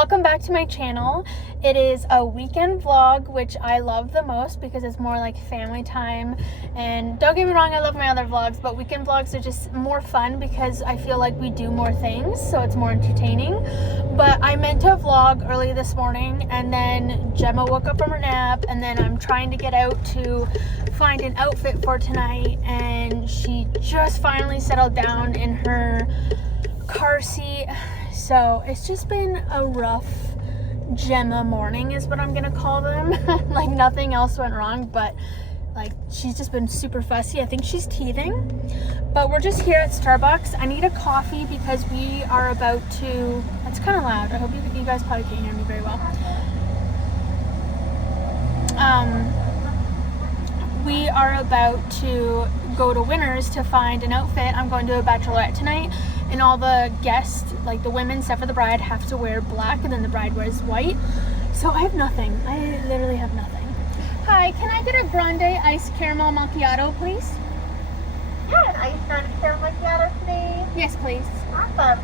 Welcome back to my channel. It is a weekend vlog, which I love the most because it's more like family time. And don't get me wrong, I love my other vlogs, but weekend vlogs are just more fun because I feel like we do more things, so it's more entertaining. But I meant to vlog early this morning, and then Gemma woke up from her nap, and then I'm trying to get out to find an outfit for tonight, and she just finally settled down in her car seat. So it's just been a rough Gemma morning is what I'm gonna call them. Like nothing else went wrong, but like she's just been super fussy. I think she's teething. But we're just here at Starbucks. I need a coffee because we are about to, it's kind of loud. I hope you guys probably can't hear me very well. We are about to go to Winners to find an outfit. I'm going to a bachelorette tonight, and all the guests, like the women except for the bride, have to wear black, and then the bride wears white. So I have nothing. I literally have nothing. Hi, can I get a grande iced caramel macchiato, please? Yeah, an iced grande caramel macchiato today. Yes, please. Awesome.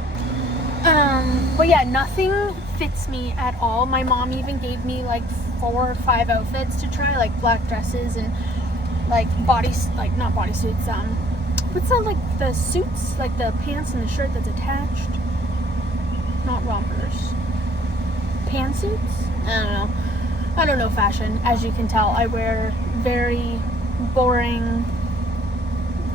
But yeah, nothing fits me at all. My mom even gave me like 4 or 5 outfits to try, like black dresses and like not bodysuits, what's that, like the suits, like the pants and the shirt that's attached, not rompers, pantsuits. I don't know fashion. As you can tell, I wear very boring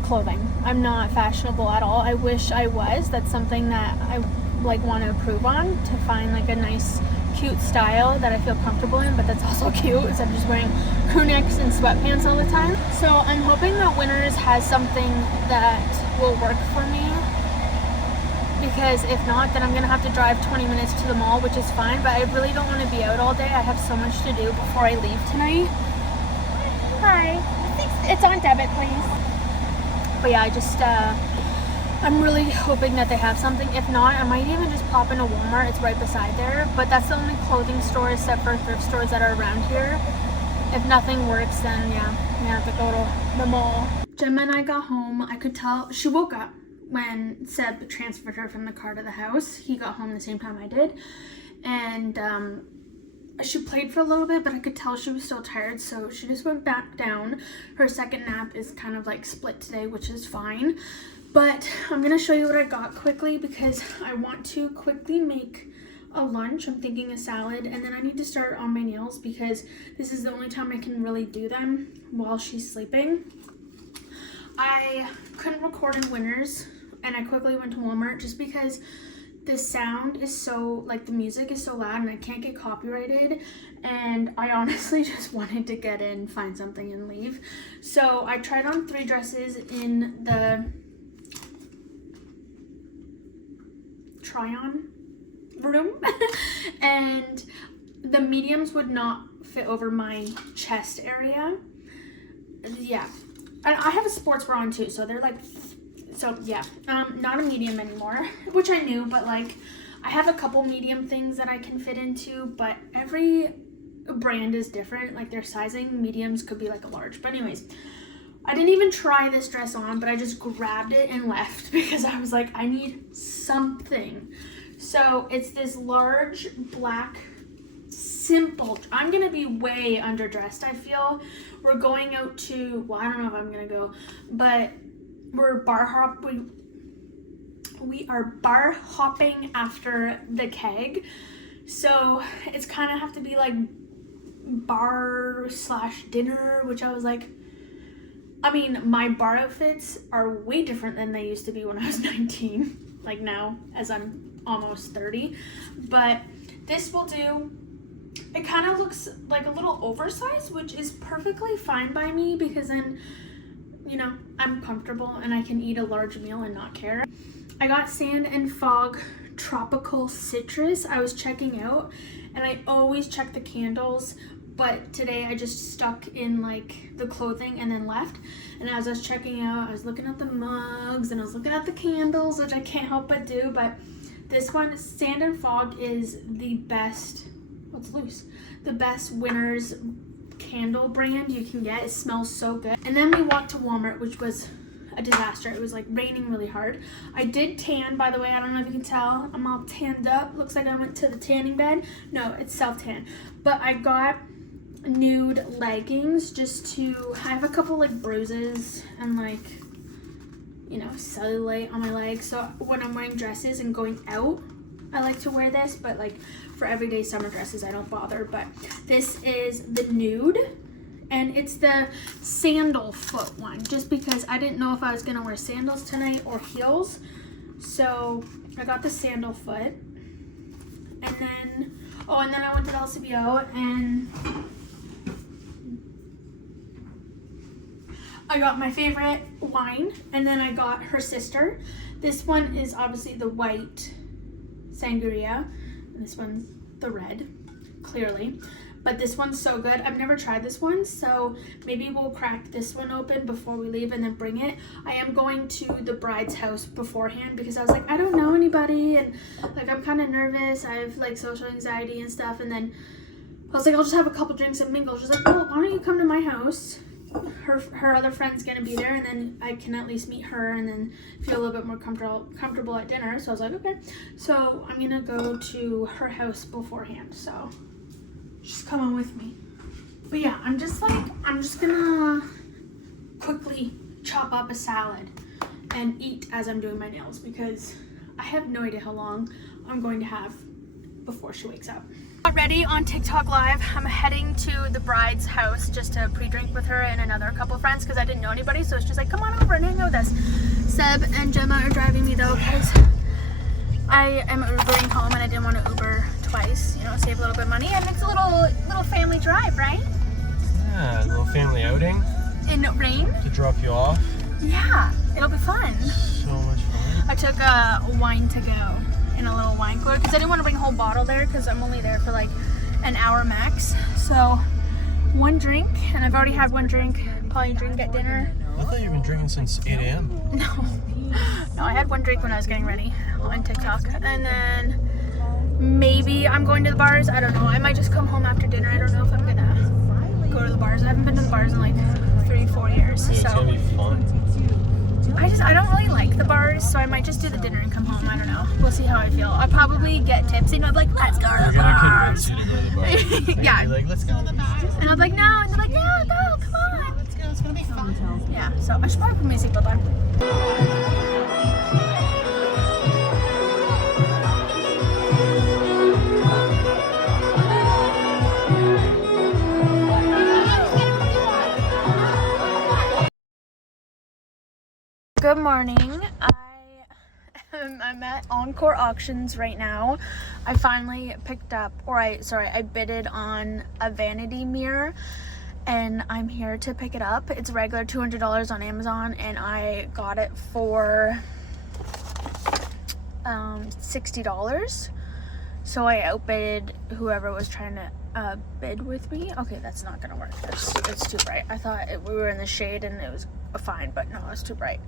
clothing. I'm not fashionable at all. I wish I was. That's something that I like want to improve on, to find like a nice cute style that I feel comfortable in, but that's also cute instead of just wearing crew necks and sweatpants all the time. So I'm hoping that Winners has something that will work for me, because if not, then I'm gonna have to drive 20 minutes to the mall, which is fine, but I really don't want to be out all day. I have so much to do before I leave tonight. Hi, it's on debit, please. But yeah, I'm really hoping that they have something. If not, I might even just pop into Walmart. It's right beside there. But that's the only clothing store except for thrift stores that are around here. If nothing works, then yeah, we have to go to the mall. Gemma and I got home. I could tell she woke up when Seb transferred her from the car to the house. He got home the same time I did. And she played for a little bit, but I could tell she was still tired, so she just went back down. Her second nap is kind of like split today, which is fine. But I'm gonna show you what I got quickly because I want to quickly make a lunch. I'm thinking a salad, and then I need to start on my nails because this is the only time I can really do them while she's sleeping. I couldn't record in Winners, and I quickly went to Walmart just because the sound is so, like the music is so loud and I can't get copyrighted, and I honestly just wanted to get in, find something and leave. So I tried on 3 dresses in the try-on room and the mediums would not fit over my chest area. Yeah, and I have a sports bra on too, so they're like, so yeah, not a medium anymore, which I knew, but like I have a couple medium things that I can fit into, but every brand is different, like their sizing. Mediums could be like a large, but anyways, I didn't even try this dress on, but I just grabbed it and left because I was like, I need something. So it's this large black simple, I'm gonna be way underdressed, I feel. We're going out to, well, I don't know if I'm gonna go, but we are bar hopping after the keg, so it's kind of have to be like bar / dinner, which I was like, I mean, my bar outfits are way different than they used to be when I was 19, like now as I'm almost 30, but this will do. It kind of looks like a little oversized, which is perfectly fine by me because then, you know, I'm comfortable and I can eat a large meal and not care. I got Sand and Fog Tropical Citrus. I was checking out, and I always check the candles, but today I just stuck in like the clothing and then left. And as I was checking out, I was looking at the mugs and I was looking at the candles, which I can't help but do. But this one, Sand and Fog, is the best, the best Winners candle brand you can get. It smells so good. And then we walked to Walmart, which was a disaster. It was like raining really hard. I did tan, by the way. I don't know if you can tell. I'm all tanned up. Looks like I went to the tanning bed. No, it's self-tan. But I got nude leggings just to, I have a couple like bruises and like, you know, cellulite on my legs. So when I'm wearing dresses and going out, I like to wear this, but like for everyday summer dresses, I don't bother. But this is the nude, and it's the sandal foot one, just because I didn't know if I was gonna wear sandals tonight or heels. So I got the sandal foot, and then, and then I went to the LCBO and I got my favorite wine, and then I got her sister. This one is obviously the white sangria, and this one's the red, clearly. But this one's so good. I've never tried this one, so maybe we'll crack this one open before we leave and then bring it. I am going to the bride's house beforehand because I was like, I don't know anybody, and like I'm kind of nervous. I have like social anxiety and stuff, and then I was like, I'll just have a couple drinks and mingle. She's like, well, why don't you come to my house? Her other friend's gonna be there, and then I can at least meet her and then feel a little bit more comfortable at dinner. So I was like, okay. So I'm gonna go to her house beforehand. So she's coming with me. But yeah, I'm just gonna quickly chop up a salad and eat as I'm doing my nails because I have no idea how long I'm going to have before she wakes up. Got ready on TikTok Live. I'm heading to the bride's house just to pre-drink with her and another couple friends because I didn't know anybody. So it's just like, come on over and hang out with us. Seb and Gemma are driving me though because I am Ubering home and I didn't want to Uber twice. You know, save a little bit of money, and it's a little family drive, right? Yeah, a little family outing. In rain. To drop you off. Yeah, it'll be fun. So much fun. I took a wine to go in a little wine cooler because I didn't want to bring a whole bottle there because I'm only there for like an hour max. So one drink, and I've already had one drink. Probably drink at dinner. I thought you've been drinking since 8 a.m. No, I had one drink when I was getting ready on TikTok, and then maybe I'm going to the bars. I don't know. I might just come home after dinner. I don't know if I'm gonna go to the bars. I haven't been to the bars in like 3-4 years. It's gonna be fun. I don't really like the bars, so I might just do the dinner and come home. I don't know. We'll see how I feel. I'll probably get tipsy and I'll be like, let's go to the bars. Convince you to go to the bar. Yeah. You're like, let's go to the bars. And I'll be like, no. And they're like, yeah, go, come on. Let's go. It's gonna be fun. Yeah, so I should probably put my seatbelt on. Good morning. I'm at Encore Auctions right now. I finally picked up, I bidded on a vanity mirror, and I'm here to pick it up. It's regular $200 on Amazon, and I got it for $60. So I outbid whoever was trying to bid with me. Okay, that's not gonna work. It's too bright. I thought we were in the shade and it was fine, but no, it's too bright.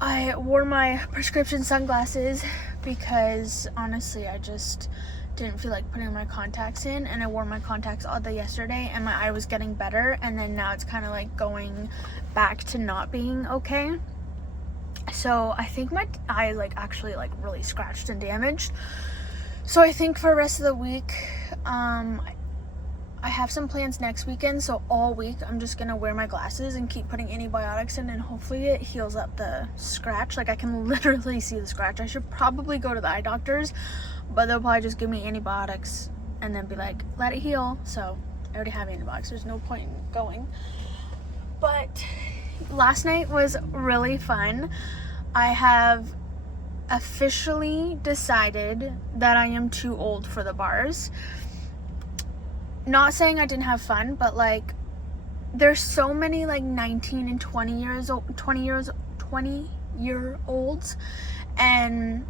I wore my prescription sunglasses because honestly I just didn't feel like putting my contacts in, and I wore my contacts all day yesterday and my eye was getting better, and then now it's kind of like going back to not being okay. So I think my eye is like actually like really scratched and damaged. So I think for the rest of the week, I have some plans next weekend, so all week I'm just gonna wear my glasses and keep putting antibiotics in, and hopefully it heals up the scratch. Like I can literally see the scratch. I should probably go to the eye doctors, but they'll probably just give me antibiotics and then be like, let it heal. So I already have antibiotics, there's no point in going. But last night was really fun. I have officially decided that I am too old for the bars. Not saying I didn't have fun, but like there's so many like 19 and 20 year olds, and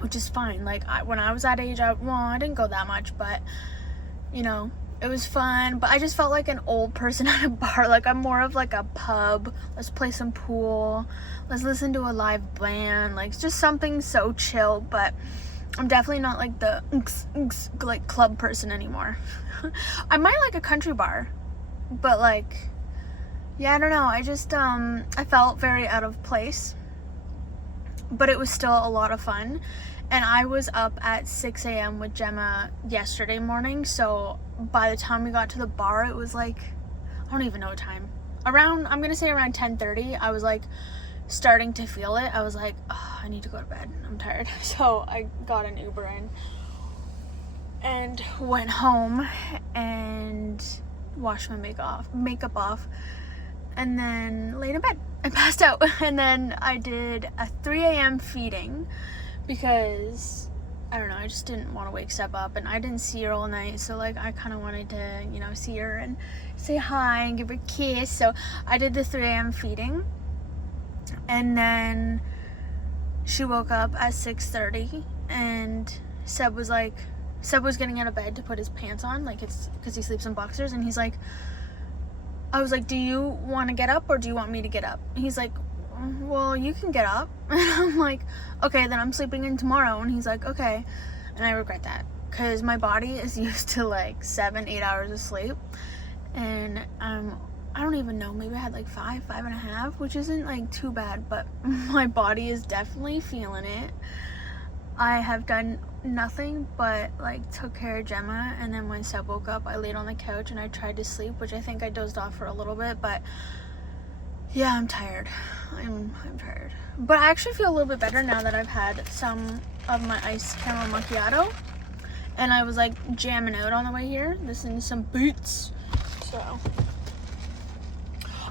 which is fine. Like when I was that age, I didn't go that much, but you know, it was fun. But I just felt like an old person at a bar. Like I'm more of like a pub, let's play some pool, let's listen to a live band, like just something so chill. But I'm definitely not like the like club person anymore. I might like a country bar, but like, Yeah, I don't know. I just, I felt very out of place, but it was still a lot of fun. And I was up at 6 a.m. with Gemma yesterday morning, so by the time we got to the bar, it was like, I don't even know what time. Around, I'm gonna say around 10:30, I was like starting to feel it. I was like, oh, I need to go to bed. I'm tired. So I got an Uber in and went home and washed my makeup off, and then laid in bed and passed out. And then I did a 3 a.m. feeding because I don't know, I just didn't want to wake Seb up, and I didn't see her all night, so like I kind of wanted to, you know, see her and say hi and give her a kiss. So I did the 3 a.m. feeding, and then she woke up at 6:30, and Seb was getting out of bed to put his pants on, like it's because he sleeps in boxers, and he's like, I was like, do you want to get up or do you want me to get up? And he's like, well, you can get up. And I'm like, okay, then I'm sleeping in tomorrow. And he's like, okay. And I regret that because my body is used to like 7-8 hours of sleep, and I don't even know, maybe I had like 5.5, which isn't like too bad, but my body is definitely feeling it. I have done nothing but like took care of Gemma, and then when Seb woke up, I laid on the couch and I tried to sleep, which I think I dozed off for a little bit, but yeah, I'm tired. I'm tired. But I actually feel a little bit better now that I've had some of my iced caramel macchiato, and I was like jamming out on the way here, listening to some beats. So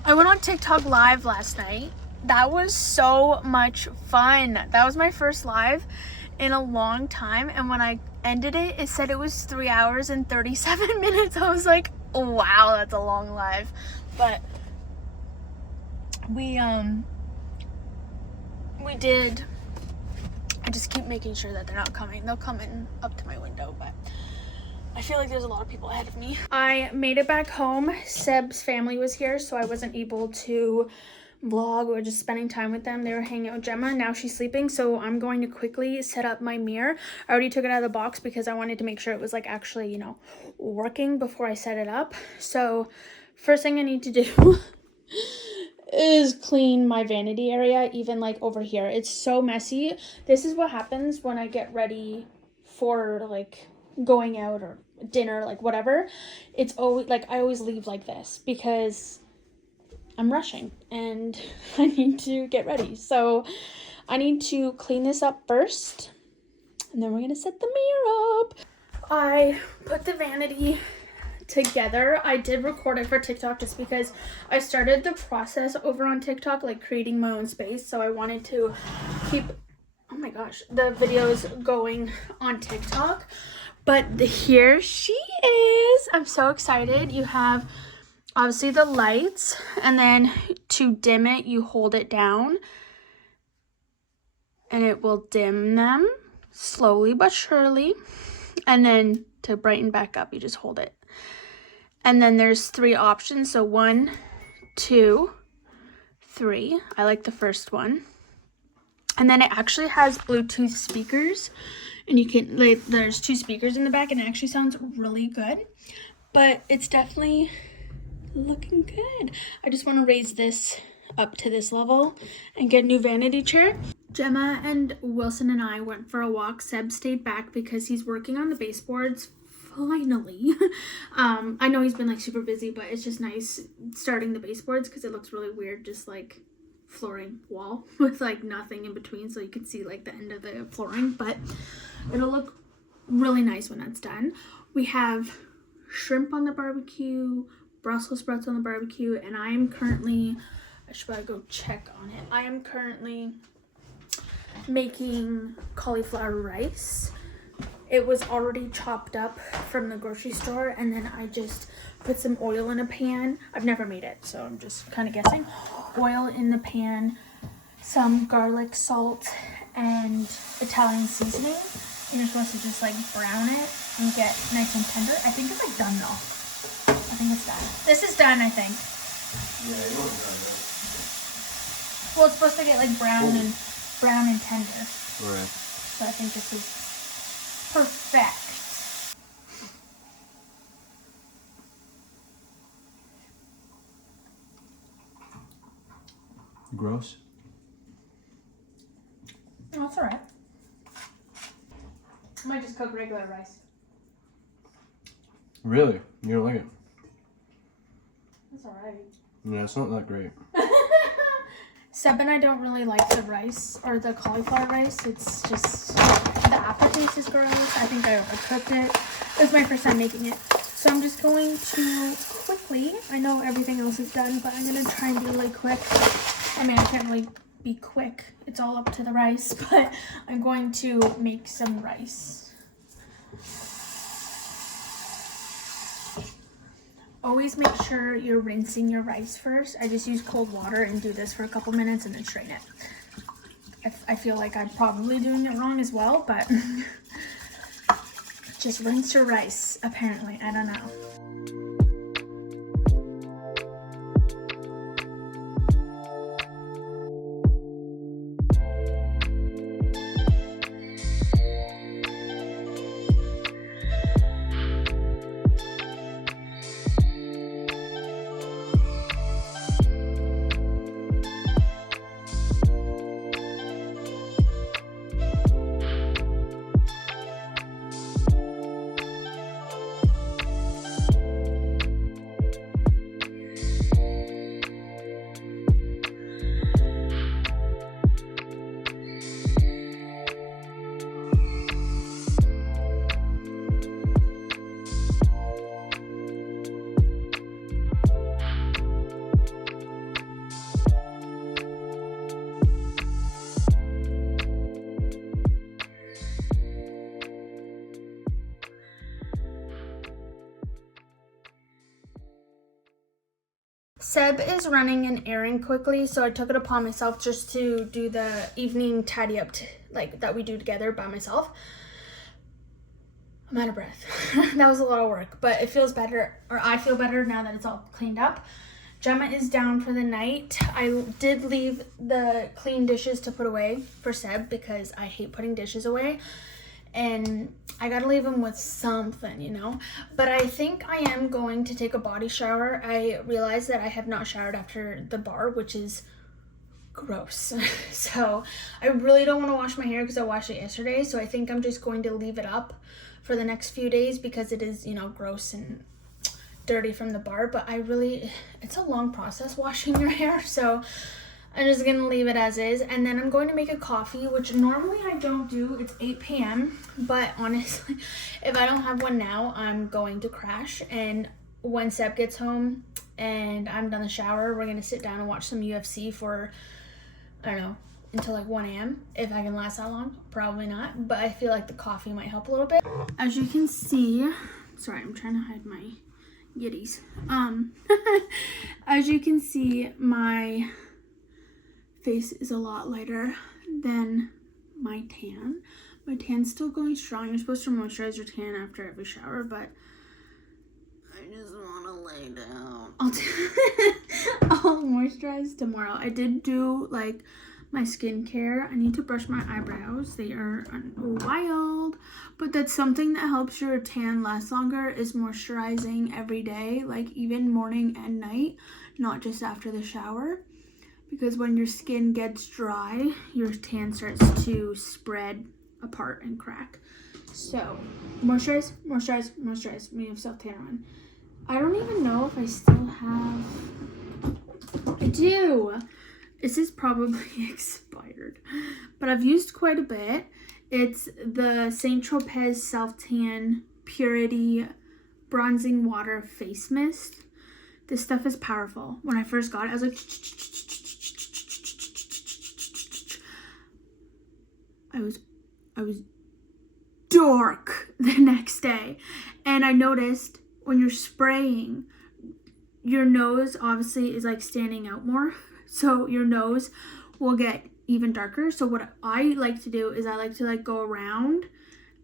I went on TikTok live last night. That was so much fun. That was my first live in a long time, and when I ended it, it said it was 3 hours and 37 minutes. I was like, wow, that's a long live. But we did, I just keep making sure that they're not coming. They'll come in up to my window, but I feel like there's a lot of people ahead of me. I made it back home. Seb's family was here, so I wasn't able to vlog or just spending time with them. They were hanging out with Gemma. Now she's sleeping, so I'm going to quickly set up my mirror. I already took it out of the box because I wanted to make sure it was like actually, you know, working before I set it up. So first thing I need to do is clean my vanity area, even like over here. It's so messy. This is what happens when I get ready for like going out or dinner, like whatever. It's always like I always leave like this because I'm rushing and I need to get ready. So I need to clean this up first, and then we're gonna set the mirror up. I put the vanity together. I did record it for TikTok just because I started the process over on TikTok, like creating my own space. So I wanted to keep, oh my gosh, the videos going on TikTok. But here she is. I'm so excited. You have obviously the lights, and then to dim it, you hold it down and it will dim them slowly but surely. And then to brighten back up, you just hold it. And then there's 3 options. So 1, 2, 3. I like the first one. And then it actually has Bluetooth speakers, and you can, like, there's 2 speakers in the back, and it actually sounds really good. But it's definitely looking good. I just want to raise this up to this level and get a new vanity chair. Gemma and Wilson and I went for a walk. Seb stayed back because he's working on the baseboards. Finally. I know he's been like super busy, but it's just nice starting the baseboards because it looks really weird, just like flooring wall with like nothing in between, so you can see like the end of the flooring, but it'll look really nice when that's done. We have shrimp on the barbecue, Brussels sprouts on the barbecue, and I am currently, I should probably go check on it. I am currently making cauliflower rice. It was already chopped up from the grocery store, and then I just put some oil in a pan. I've never made it, so I'm just kind of guessing. Oil in the pan, some garlic, salt, and Italian seasoning. And you're supposed to just like brown it and get nice and tender. I think it's like done though. I think it's done. This is done, I think. Yeah, it wasn't done. Well, it's supposed to get like brown and tender. Right. So I think this is perfect. Gross. Oh, that's alright. I might just cook regular rice. Really? You don't like it? That's alright. Yeah, it's not that great. Seb and I don't really like the rice or the cauliflower rice. It's just the aftertaste is gross. I think I overcooked it. It was my first time making it. So I'm just going to quickly, I know everything else is done, but I'm going to try and be really quick. I mean, I can't really be quick. It's all up to the rice, but I'm going to make some rice. Always make sure you're rinsing your rice first. I just use cold water and do this for a couple minutes and then strain it. I feel like I'm probably doing it wrong as well, but just rinse your rice, apparently. I don't know. Seb is running an errand quickly, so I took it upon myself just to do the evening tidy up like that we do together by myself. I'm out of breath. That was a lot of work, but it feels better, or I feel better now that it's all cleaned up. Gemma is down for the night. I did leave the clean dishes to put away for Seb because I hate putting dishes away. And I gotta leave them with something, you know. But I think I am going to take a body shower. I realized that I have not showered after the bar, which is gross. So I really don't want to wash my hair because I washed it yesterday. So I think I'm just going to leave it up for the next few days because it is, you know, gross and dirty from the bar. But it's a long process washing your hair. So I'm just gonna leave it as is, and then I'm going to make a coffee, which normally I don't do. It's 8 p.m. But honestly, if I don't have one now, I'm going to crash. And when Seb gets home and I'm done the shower, we're gonna sit down and watch some UFC for, I don't know, until like 1 a.m. If I can last that long, probably not. But I feel like the coffee might help a little bit. As you can see, sorry, I'm trying to hide my yitties. As you can see, my face is a lot lighter than my tan. My tan's still going strong. You're supposed to moisturize your tan after every shower, but I just want to lay down. I'll moisturize tomorrow. I did do like my skincare. I need to brush my eyebrows. They are wild, but that's something that helps your tan last longer is moisturizing every day, like even morning and night, not just after the shower. Because when your skin gets dry, your tan starts to spread apart and crack. So, moisturize, moisturize, moisturize. We have self-tanner on. I don't even know if I still have... I do! This is probably expired. But I've used quite a bit. It's the Saint Tropez Self-Tan Purity Bronzing Water Face Mist. This stuff is powerful. When I first got it, I was like... I was dark the next day, and I noticed when you're spraying, your nose obviously is like standing out more, so your nose will get even darker. So what I like to do is I like to like go around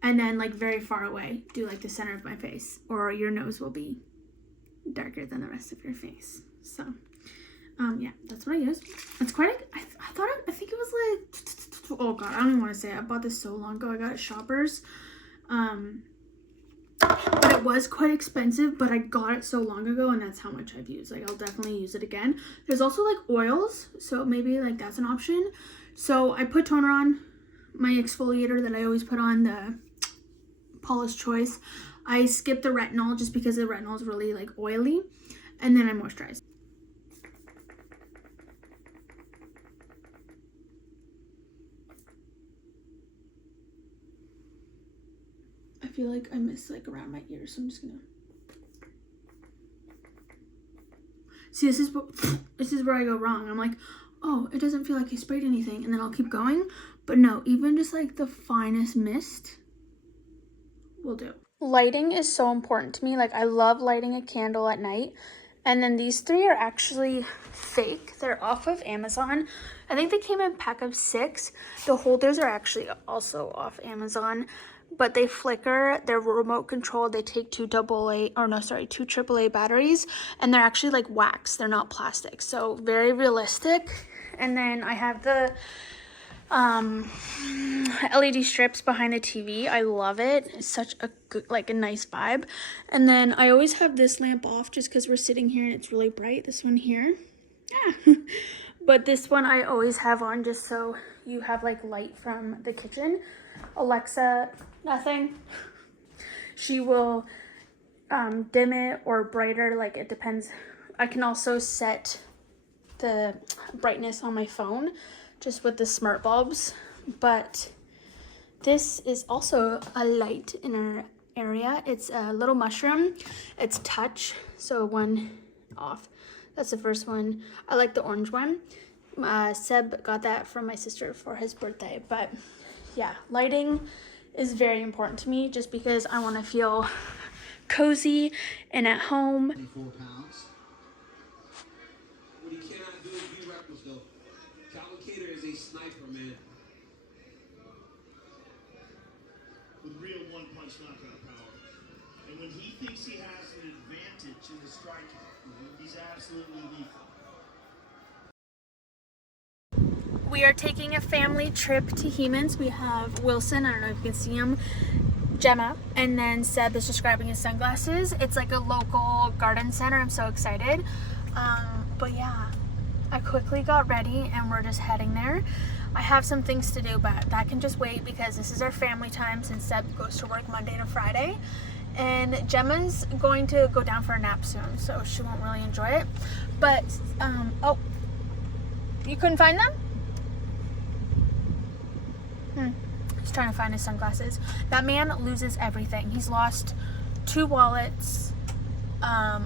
and then like very far away do like the center of my face, or your nose will be darker than the rest of your face. So yeah, that's what I used. It's quite I think it was like, oh god, I don't even want to say it. I bought this so long ago. I got it at Shoppers. But it was quite expensive, but I got it so long ago, and that's how much I've used. Like, I'll definitely use it again. There's also like oils, so maybe like that's an option. So I put toner on, my exfoliator that I always put on, the Paula's Choice. I skipped the retinol just because the retinol is really like oily, and then I moisturize. I feel like I miss like around my ears, so I'm just gonna see. This is where I go wrong. I'm like, oh, it doesn't feel like I sprayed anything, and then I'll keep going. But no, even just like the finest mist will do. Lighting is so important to me. Like, I love lighting a candle at night. And then these 3 are actually fake. They're off of Amazon. I think they came in a pack of 6. The holders are actually also off Amazon, but they flicker. They're remote controlled. They take 2 AAA batteries, and they're actually like wax. They're not plastic. So very realistic. And then I have the LED strips behind the TV. I love it. It's such a good, like a nice vibe. And then I always have this lamp off just because we're sitting here and it's really bright. This one here, yeah. But this one I always have on just so you have like light from the kitchen. Alexa, nothing. She will dim it or brighter, like it depends. I can also set the brightness on my phone just with the smart bulbs. But this is also a light in our area. It's a little mushroom. It's touch, so 1 off. That's the first one. I like the orange one. Seb got that from my sister for his birthday. But yeah, lighting is very important to me just because I want to feel cozy and at home. 24 pounds. What he cannot do is be reckless, though. Calvin Cater is a sniper, man. With real one-punch knockout power. And when he thinks he has an advantage in the striking, he's absolutely lethal. We are taking a family trip to Hemans. We have Wilson, I don't know if you can see him, Gemma, and then Seb is just grabbing his sunglasses. It's like a local garden center. I'm so excited. But yeah, I quickly got ready and we're just heading there. I have some things to do, but that can just wait because this is our family time since Seb goes to work Monday to Friday. And Gemma's going to go down for a nap soon, so she won't really enjoy it. But, oh, you couldn't find them? He's trying to find his sunglasses. That man loses everything. He's lost 2 wallets.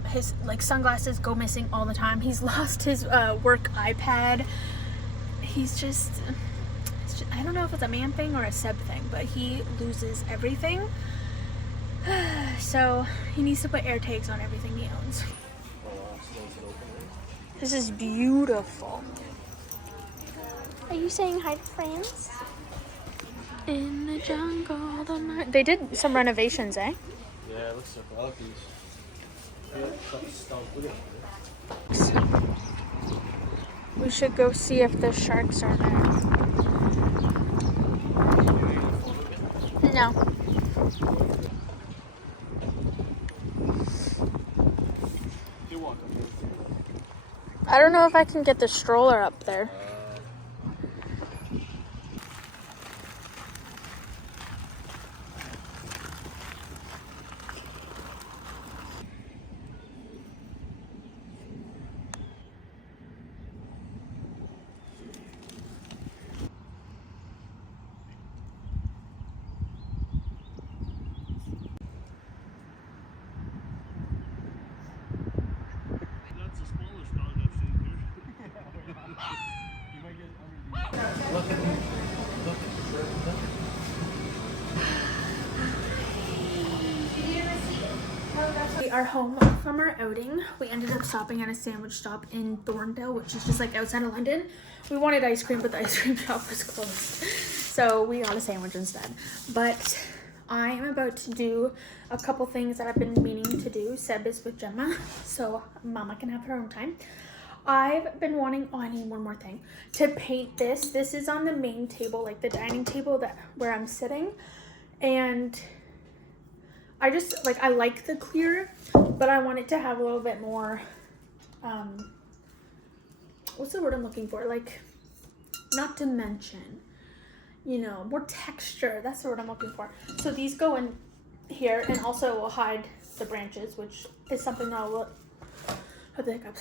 His like sunglasses go missing all the time. He's lost his work iPad. He's just, I don't know if it's a man thing or a Seb thing, but he loses everything. So he needs to put air tags on everything he owns. This is beautiful. Are you saying hi to friends? In the jungle, the night. They did some renovations, eh? Yeah, it looks so cool. I like these. We should go see if the sharks are there. No. I don't know if I can get the stroller up there. We are home from our outing. We ended up stopping at a sandwich shop in Thorndale, which is just like outside of London. We wanted ice cream, but the ice cream shop was closed. So we got a sandwich instead. But I am about to do a couple things that I've been meaning to do. Seb is with Gemma, so Mama can have her own time. I've been wanting, oh, I need one more thing, to paint this. This is on the main table, like the dining table where I'm sitting. And I just, like, I like the clear, but I want it to have a little bit more, what's the word I'm looking for? Like, not dimension, you know, more texture. That's the word I'm looking for. So these go in here, and also will hide the branches, which is something that I'll,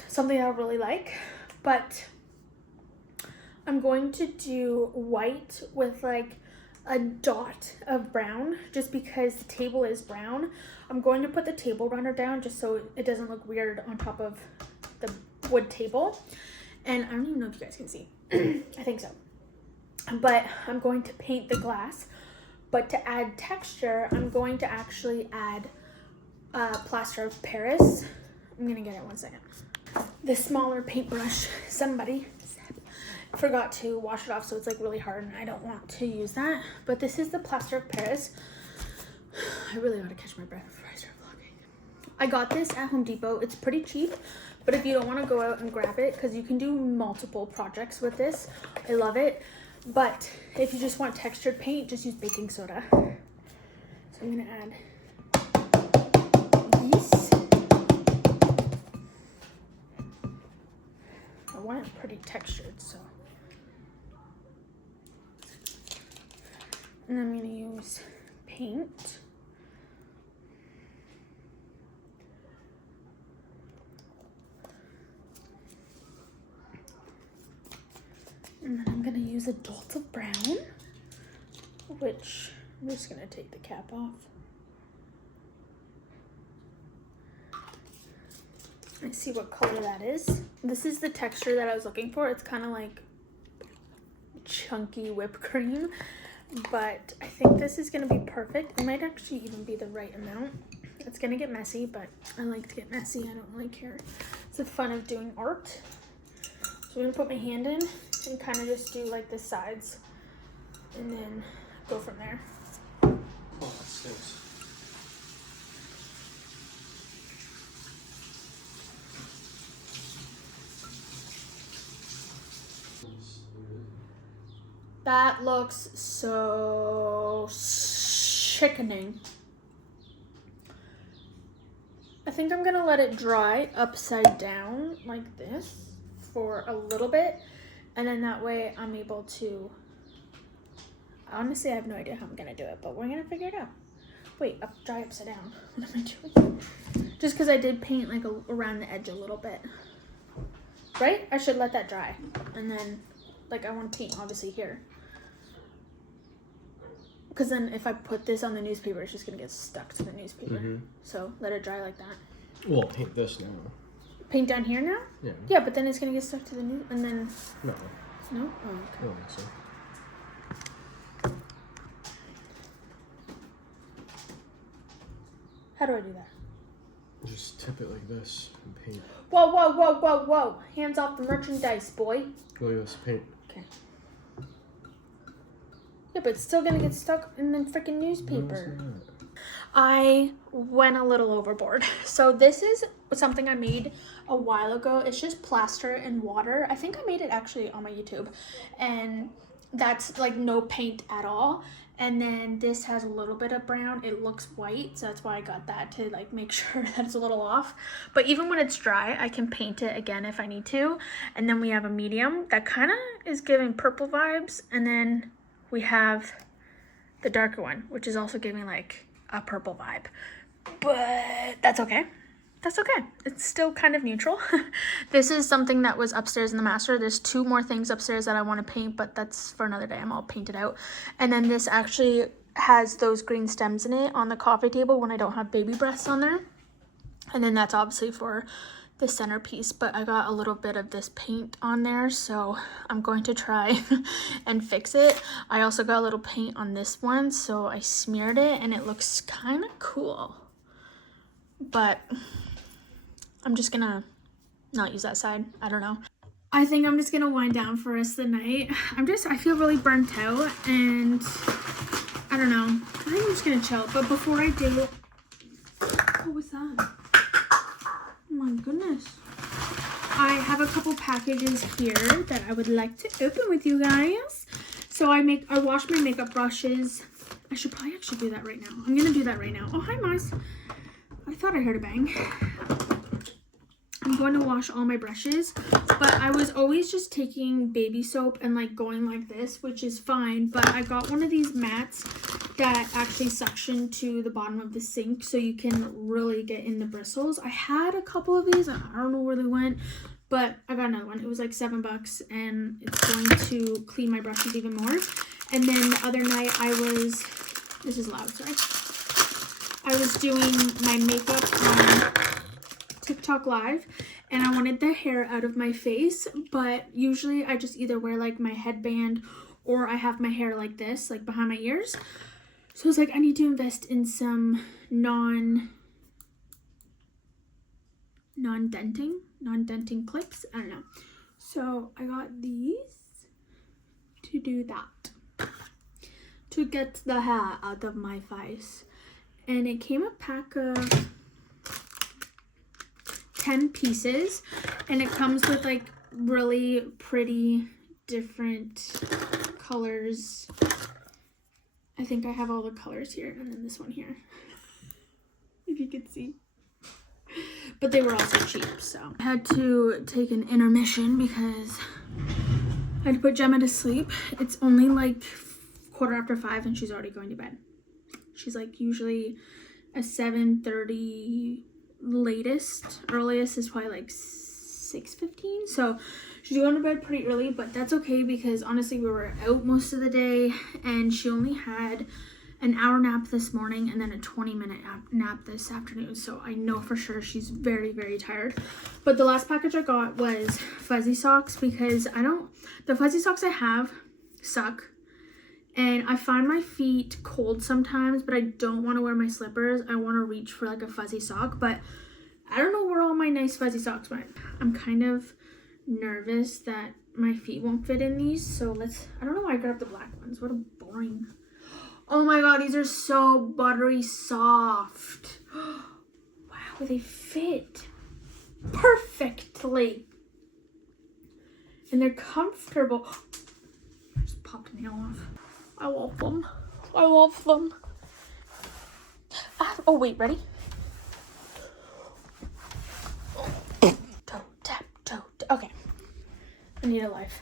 something I really like. But I'm going to do white with like a dot of brown, just because the table is brown. I'm going to put the table runner down just so it doesn't look weird on top of the wood table. And I don't even know if you guys can see. I think so. But I'm going to paint the glass. But to add texture, I'm going to actually add plaster of Paris. I'm gonna get it 1 second. The smaller paintbrush, somebody forgot to wash it off, so it's like really hard, and I don't want to use that. But this is the plaster of Paris. I really ought to catch my breath before I start vlogging. I got this at Home Depot. It's pretty cheap, but if you don't want to go out and grab it, because you can do multiple projects with this, I love it. But if you just want textured paint, just use baking soda. So I'm gonna add these. I want it pretty textured, so. And I'm gonna use paint. And then I'm gonna use a dot of brown, which I'm just gonna take the cap off. Let's see what color that is. This is the texture that I was looking for. It's kind of like chunky whipped cream, but I think this is gonna be perfect. It might actually even be the right amount. It's gonna get messy, but I like to get messy. I don't really care. It's the fun of doing art. So I'm gonna put my hand in and kind of just do like the sides and then go from there. Oh, that stinks. That looks so sickening. I think I'm gonna let it dry upside down like this for a little bit, and then that way I'm able to, honestly I have no idea how I'm gonna do it, but we're gonna figure it out. Wait, dry upside down. What am I doing? Just because I did paint like around the edge a little bit. Right? I should let that dry. And then, like, I want to paint obviously here. Because then if I put this on the newspaper, it's just going to get stuck to the newspaper. Mm-hmm. So let it dry like that. Well, paint this now. Paint down here now? Yeah. Yeah, but then it's going to get stuck to the news, and then... No. No? Oh, okay. I don't think so. How do I do that? Just tip it like this and paint. Whoa, whoa, whoa, whoa, whoa. Hands off the merchandise, boy. Go, yes, paint. Okay. Yeah, but it's still gonna get stuck in the freaking newspaper. No, I went a little overboard. So this is something I made a while ago. It's just plaster and water. I think I made it actually on my YouTube. And that's like no paint at all. And then this has a little bit of brown. It looks white, so that's why I got that, to like make sure that it's a little off. But even when it's dry, I can paint it again if I need to. And then we have a medium that kind of is giving purple vibes. And then we have the darker one, which is also giving like a purple vibe. But that's okay. That's okay. It's still kind of neutral. This is something that was upstairs in the master. There's 2 more things upstairs that I want to paint, but that's for another day. I'm all painted out. And then this actually has those green stems in it on the coffee table when I don't have baby breaths on there. And then that's obviously for the centerpiece, but I got a little bit of this paint on there, so I'm going to try and fix it. I also got a little paint on this one, so I smeared it and it looks kind of cool. But I'm just gonna not use that side. I don't know. I think I'm just gonna wind down for the rest of the night. I feel really burnt out, and I don't know. I think I'm just gonna chill. But before I do, what was that? Oh my goodness. I have a couple packages here that I would like to open with you guys. So I wash my makeup brushes I should probably actually do that right now. I'm gonna do that right now. Oh, hi, Mice. I thought I heard a bang. I'm going to wash all my brushes, but I was always just taking baby soap and like going like this, which is fine, but I got one of these mats that actually suction to the bottom of the sink so you can really get in the bristles. I had a couple of these, I don't know where they went, but I got another one. It was like $7 and it's going to clean my brushes even more. And then the other night this is loud, sorry. I was doing my makeup on TikTok live and I wanted the hair out of my face, but usually I just either wear like my headband or I have my hair like this, like behind my ears. So I was like, I need to invest in some non-denting clips. I don't know. So I got these to do that, to get the hair out of my face. And it came a pack of 10 pieces and it comes with like really pretty different colors. I think I have all the colors here and then this one here, if you could see. But they were also cheap, so I had to take an intermission because I had to put Gemma to sleep. It's only like 5:15 and she's already going to bed. She's like usually a 7:30 latest. Earliest is probably like 6:15. So she's going to bed pretty early, but that's okay because honestly we were out most of the day and she only had an hour nap this morning and then a 20-minute nap this afternoon. So I know for sure she's very, very tired. But the last package I got was fuzzy socks because the fuzzy socks I have suck. And I find my feet cold sometimes, but I don't want to wear my slippers. I want to reach for like a fuzzy sock, but I don't know where all my nice fuzzy socks went. I'm kind of nervous that my feet won't fit in these. So I don't know why I grabbed the black ones. What a boring. Oh my God, these are so buttery soft. Wow, they fit perfectly. And they're comfortable. I just popped a nail off. I love them. I love them. Oh, wait, ready? Toe, tap, toe. Okay. I need a life.